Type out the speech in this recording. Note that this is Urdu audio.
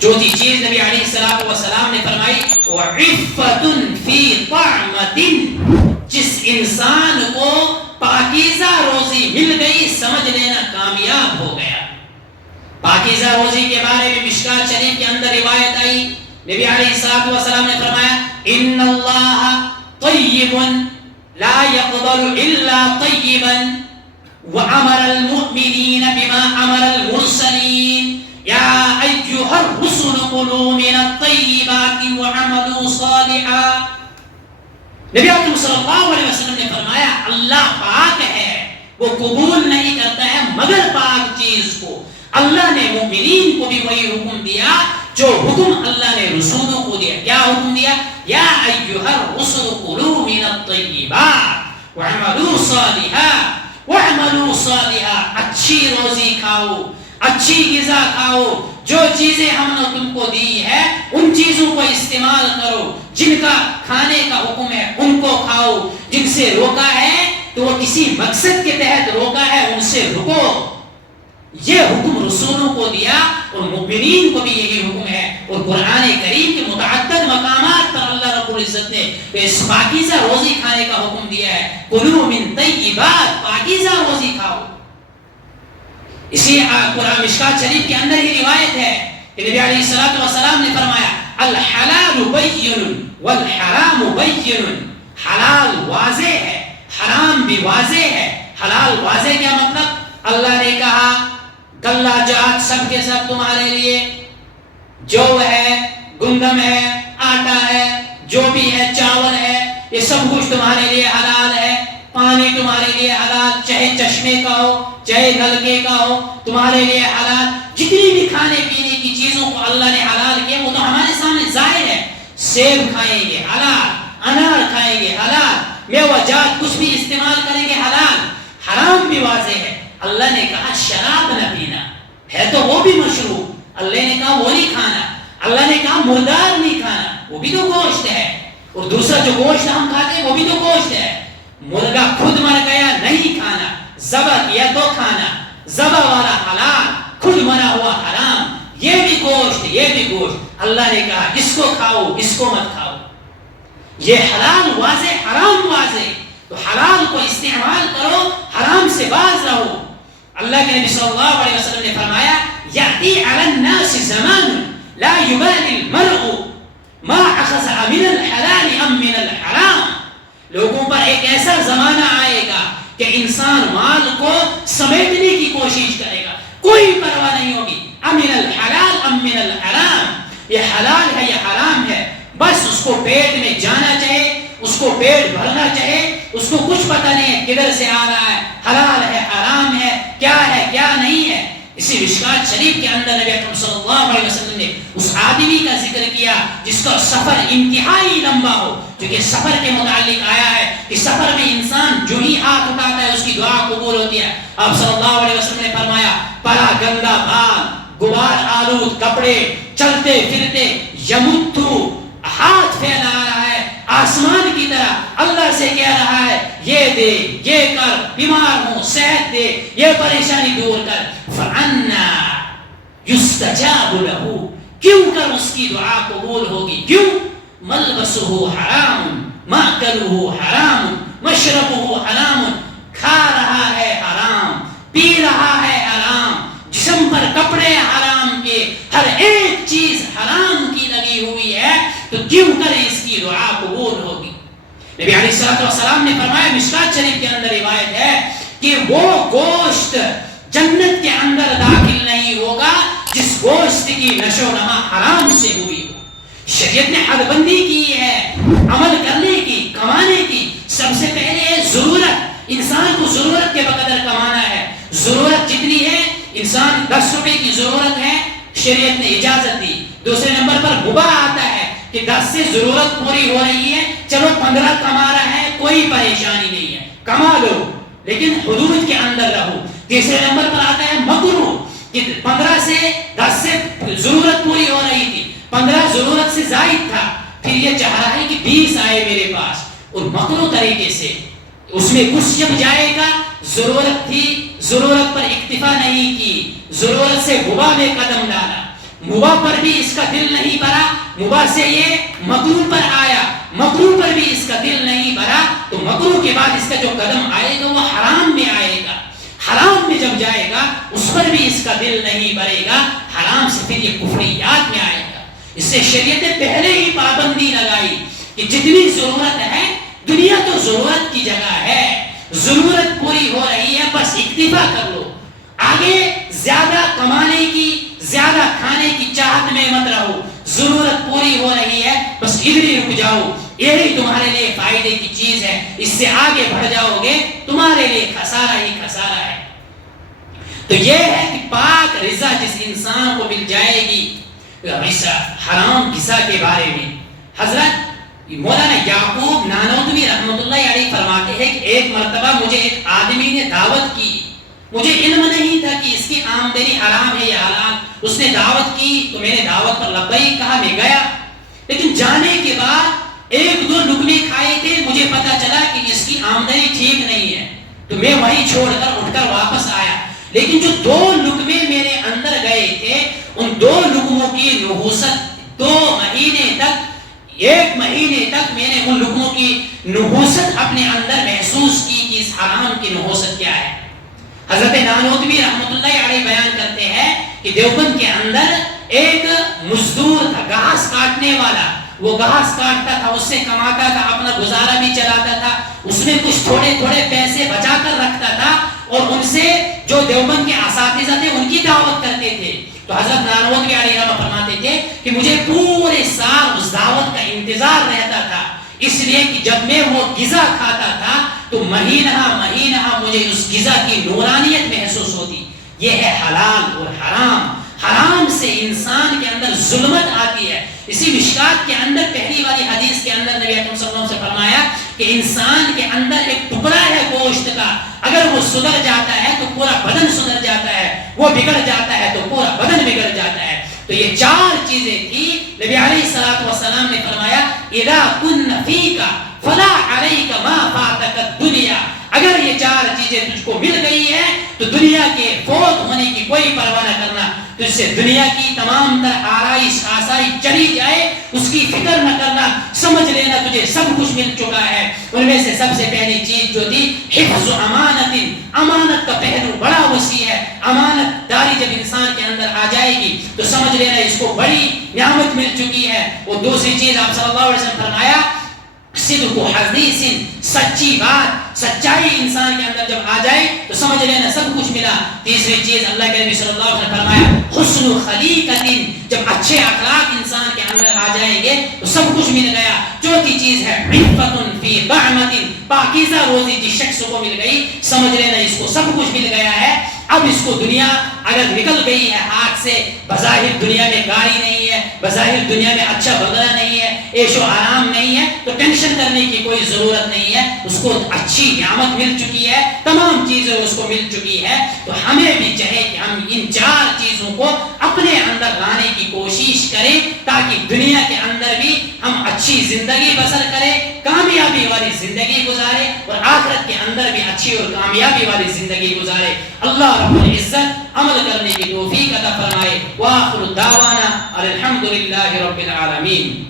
چوتھی چیز نبی علیہ السلام نے فرمائی وعفتن فی طعمت، جس انسان کو پاکیزہ روزی مل گئی سمجھ لینا کامیاب ہو گیا۔ پاکیزہ روزی کے بارے میں مشکات شریف کے اندر روایت آئی، نبی علیہ السلام نے فرمایا ان اللہ طیب لا يقبل الا طیبا وامر المؤمنین بما امر المرسلین یا ایھا الرسل کلوا من الطیبات وعملوا صالحا۔ نبی اکرم صلی اللہ علیہ وسلم نے فرمایا اللہ پاک ہے، وہ قبول نہیں کرتا ہے مگر پاک چیز کو۔ اللہ نے مومنین کو بھی وہی حکم دیا جو حکم اللہ نے رسولوں کو دیا۔ کیا حکم دیا؟ یا ایھا الرسل کلوا من الطیبات وعملوا صالحا، وعملوا صالحا، اچھی روزی کھاؤ، اچھی غذا کھاؤ، جو چیزیں ہم نے تم کو دی ہے ان چیزوں کو استعمال کرو، جن کا کھانے کا حکم ہے ان کو کھاؤ، جن سے روکا ہے تو وہ کسی مقصد کے تحت روکا ہے ان سے رکو۔ یہ حکم رسولوں کو دیا اور مومنین کو بھی یہی حکم ہے، اور قرآن کریم کے متعدد مقامات پر اللہ رب العزت نے اس پاکیزہ روزی کھانے کا حکم دیا ہے، کلوا من طیبات، پاکیزہ روزی کھاؤ۔ اسی قرآن مشکات شریف کے اندر ہی روایت ہے کہ نبی علیہ السلام نے فرمایا الحلال بین والحرام بین، حلال واضح ہے حرام بھی واضح ہے۔ حلال واضح کیا مطلب؟ اللہ نے کہا غلہ جات سب کے سب تمہارے لیے، جو ہے گندم ہے، آٹا ہے، جو بھی ہے چاول ہے، یہ سب کچھ تمہارے لیے حلال ہے۔ پانی تمہارے لیے حلال، چاہے چشمے کا ہو چاہے نلکے کا ہو، تمہارے لیے حلال۔ جتنی بھی کھانے پینے کی چیزوں کو اللہ نے حلال کیا وہ تو ہمارے سامنے ظاہر ہے۔ سیب کھائیں گے حلال، انار کھائیں گے حلال، میوہ جات کچھ بھی استعمال کریں گے حلال۔ حرام بھی واضح ہے، اللہ نے کہا شراب نہ پینا، ہے تو وہ بھی مشروب، اللہ نے کہا وہ نہیں کھانا۔ اللہ نے کہا مردار نہیں کھانا، وہ بھی تو گوشت ہے، اور دوسرا جو گوشت ہم کھاتے ہیں وہ بھی تو گوشت ہے۔ مرغا خود مر گیا نہیں کھانا، ذبح کیا تو کھانا، ذبح والا حلال، خود مرا ہوا حرام، یہ بھی گوشت یہ بھی گوشت۔ اللہ نے کہا اس کو کھاؤ اس کو مت کھاؤ۔ یہ حلال واضح حرام واضح، تو حلال کو استعمال کرو، حرام سے باز رہو۔ اللہ کے نبی صلی اللہ علیہ وسلم نے فرمایا یأتی علی الناس زمان لا یبالی المرء ما اخذ من الحلال ام من الحرام۔ لوگوں پر ایک ایسا زمانہ آئے گا کہ انسان مال کو سمیٹنے کی کوشش کرے گا، کوئی پرواہ نہیں ہوگی، امن الحلال ام من الحرام، یہ حلال ہے یہ حرام ہے، بس اس کو پیٹ میں جانا چاہے، اس کو پیٹ بھرنا چاہے، اس کو کچھ پتہ نہیں ہے کدھر سے آ رہا ہے، حلال ہے حرام ہے کیا نہیں ہے۔ اسی مشکات شریف کے اندر نبی اکرم صلی اللہ علیہ وسلم نے اس آدمی کا ذکر کیا جس کا سفر انتہائی لمبا ہو، جو کہ سفر کے متعلق آیا ہے کہ سفر میں انسان جو ہی ہاتھ اٹھاتا ہے اس کی دعا قبول ہوتی ہے۔ آپ صلی اللہ علیہ وسلم نے فرمایا پرا گندا بال، غبار آلود کپڑے، چلتے پھرتے یمتو، ہاتھ پھیلا رہا ہے آسمان کی طرح، اللہ سے کہہ رہا ہے یہ دے یہ کر، بیمار ہوں صحت دے، یہ پریشانی دور کر۔ فَأَنَّا يُسْتَجَابُ لَهُ، کیوں کر اس کی دعا قبول ہوگی؟ کیوں؟ ملبسہ حرام، مأکلہ حرام، مشربہ حرام، کھا رہا ہے حرام، پی رہا ہے حرام، جسم پر کپڑے حرام کے، ہر ایک چیز حرام کی لگی ہوئی ہے، تو کیوں کریں اس کی دعا قبول ہوگی۔ نبی علیہ السلام نے فرمایا مشکات شریف کے اندر روایت ہے کہ وہ گوشت جنت کے اندر داخل نہیں ہوگا جس گوشت کی نشو و نما حرام سے ہوئی ہو۔ شریعت نے حد بندی کی ہے عمل کرنے کی، کمانے کی۔ سب سے پہلے ہے ضرورت، انسان کو ضرورت کے بقدر کمانا ہے۔ ضرورت جتنی ہے، انسان 10 روپے کی ضرورت ہے شریعت نے اجازت دی۔ دوسرے نمبر پر مباح آتا ہے کہ 10 سے ضرورت پوری ہو رہی ہے، چلو 15 کما رہا ہے، کوئی پریشانی نہیں ہے، کما لو لیکن حدود کے اندر رہو۔ تیسرے نمبر پر آتا ہے مکروہ کہ 15 سے 10 سے ضرورت پوری ہو رہی تھی، 15 ضرورت سے زائد تھا، پھر یہ چاہ رہا ہے کہ 20 آئے میرے پاس، اور مکروہ طریقے سے اس میں کچھ جب جائے گا، ضرورت تھی ضرورت پر اکتفا نہیں کی، ضرورت سے غبا میں قدم ڈالا، مباح پر بھی اس کا دل نہیں بھرا، مباح سے یہ مکروہ پر آیا، مکروہ پر بھی اس کا دل نہیں بھرا، تو مکروہ کے بعد اس کا جو قدم آئے گا وہ حرام میں آئے گا، حرام میں جب جائے گا اس پر بھی اس کا دل نہیں بھرے گا، حرام سے پھر یہ کفریات میں آئے گا۔ اس سے شریعت نے پہلے ہی پابندی لگائی کہ جتنی ضرورت ہے، دنیا تو ضرورت کی جگہ ہے، ضرورت پوری ہو رہی ہے بس اکتفا کر لو، آگے زیادہ کمانے کی، زیادہ کھانے کی چاہت میں مت رہو، ضرورت پوری ہو رہی ہے بس ادھر ہی رک جاؤ، یہی تمہارے لیے فائدے کی چیز ہے، اس سے آگے بڑھ جاؤ گے تمہارے لیے خسارہ ہی خسارہ ہے۔ تو یہ ہے کہ پاک رضا جس انسان کو مل جائے گی حرام غذا کے بارے میں۔ حضرت مولانا یعقوب نانوتوی رحمۃ اللہ علیہ فرماتے ہیں کہ ایک مرتبہ مجھے ایک آدمی نے دعوت کی، مجھے علم نہیں تھا کہ اس کی آمدنی حرام ہے یا حلال، اس نے دعوت کی تو میں نے دعوت پر لبیک کہا، میں گیا، لیکن جانے کے بعد ایک دو لقمے کھائے تھے، مجھے پتا چلا کہ اس کی آمدنی ٹھیک نہیں ہے، تو میں وہیں چھوڑ کر اٹھ کر واپس آیا، لیکن جو دو لقمے میرے اندر گئے تھے ان دو لقموں کی نحوست 2 مہینے تک، 1 مہینے تک میں نے ان لقموں کی نحوست اپنے اندر محسوس کی کہ اس حرام کی نحوست کیا ہے۔ حضرت نانوتوی رحمۃ اللہ علیہ بیان کرتے ہیں کہ دیوبند کے اندر ایک مزدور تھا، گھاس کاٹنے والا، وہ گھاس کاٹتا تھا، اس سے کماتا تھا، اپنا گزارا بھی چلاتا تھا، اس میں کچھ تھوڑے تھوڑے پیسے بچا کر رکھتا تھا اور ان سے جو دیوبند کے اساتذہ تھے ان کی دعوت کرتے تھے۔ تو حضرت نانوتوی علیہ رحمہ فرماتے تھے کہ مجھے پورے سال اس دعوت کا انتظار رہتا تھا، اس لیے کہ جب میں وہ غذا کھاتا تھا تو مہینہ مہینہ مجھے اس غذا کی نورانیت محسوس ہوتی۔ یہ ہے حلال اور حرام۔ حرام سے انسان کے اندر ظلمت آتی ہے۔ اسی مشکات کے اندر پہلی والی حدیث کے اندر نبی اکرم صلی اللہ علیہ وسلم سے فرمایا کہ انسان کے اندر ایک ٹکڑا ہے گوشت کا، اگر وہ سدھر جاتا ہے تو پورا بدن سدھر جاتا ہے، وہ بگڑ جاتا ہے تو پورا بدن بگڑ جاتا ہے۔ تو یہ 4 چیزیں تھی، نبی علیہ الصلوۃ والسلام نے فرمایا اذا کن فیک فلا علیک ما فاتک الدنیا، اگر یہ 4 چیزیں تجھ کو مل گئی ہے تو دنیا کے فوت ہونے کی کوئی پرواہ نہ کرنا، تجھ سے دنیا کی تمام تر آرائش آسائش چلی جائے اس کی فکر نہ کرنا، سمجھ لینا تجھے سب کچھ مل چکا ہے۔ ان میں سے سب سے پہلی چیز جو تھی حفظ امانت، امانت کا پہلو بڑا وسیع ہے۔ امانت داری جب انسان کے اندر آ جائے گی تو سمجھ لینا اس کو بڑی نعمت مل چکی ہے۔ وہ دوسری چیز آپ صلی اللہ علیہ وسلم فرمایا صدق حدیث، سچی بات، سچائی انسان کے اندر جب آ جائے تو سمجھ لینا سب کچھ ملا۔ تیسری چیز اللہ کے نبی صلی اللہ علیہ وسلم نے فرمایا حسن خلیقۃ، جب اچھے اخلاق انسان کے اندر آ جائیں گے تو سب کچھ مل گیا۔ چوتھی چیز ہے عفت فی طعمۃ، پاکیزہ روزی جس شخص کو مل گئی سمجھ لینا اس کو سب کچھ مل گیا ہے۔ اب اس کو دنیا اگر نکل گئی ہے ہاتھ سے، بظاہر دنیا میں گاڑی نہیں ہے، بظاہر دنیا میں اچھا بنگلہ نہیں ہے، عیش و آرام نہیں ہے، تو ٹینشن کرنے کی کوئی ضرورت نہیں ہے، اس کو اچھی نعمت مل چکی ہے، تمام چیزیں اس کو مل چکی ہے۔ تو ہمیں بھی چاہے کہ ہم ان 4 چیزوں کو اپنے اندر لانے کی کوشش کریں تاکہ دنیا کے اندر بھی ہم اچھی زندگی بسر کریں، کامیابی والی زندگی گزارے اور آخرت کے اندر بھی اچھی اور کامیابی والی زندگی گزارے۔ اللہ رب العزت عمل کرنے کی توفیق عطا فرمائے۔ وآخر دعوانا الحمدللہ رب العالمین۔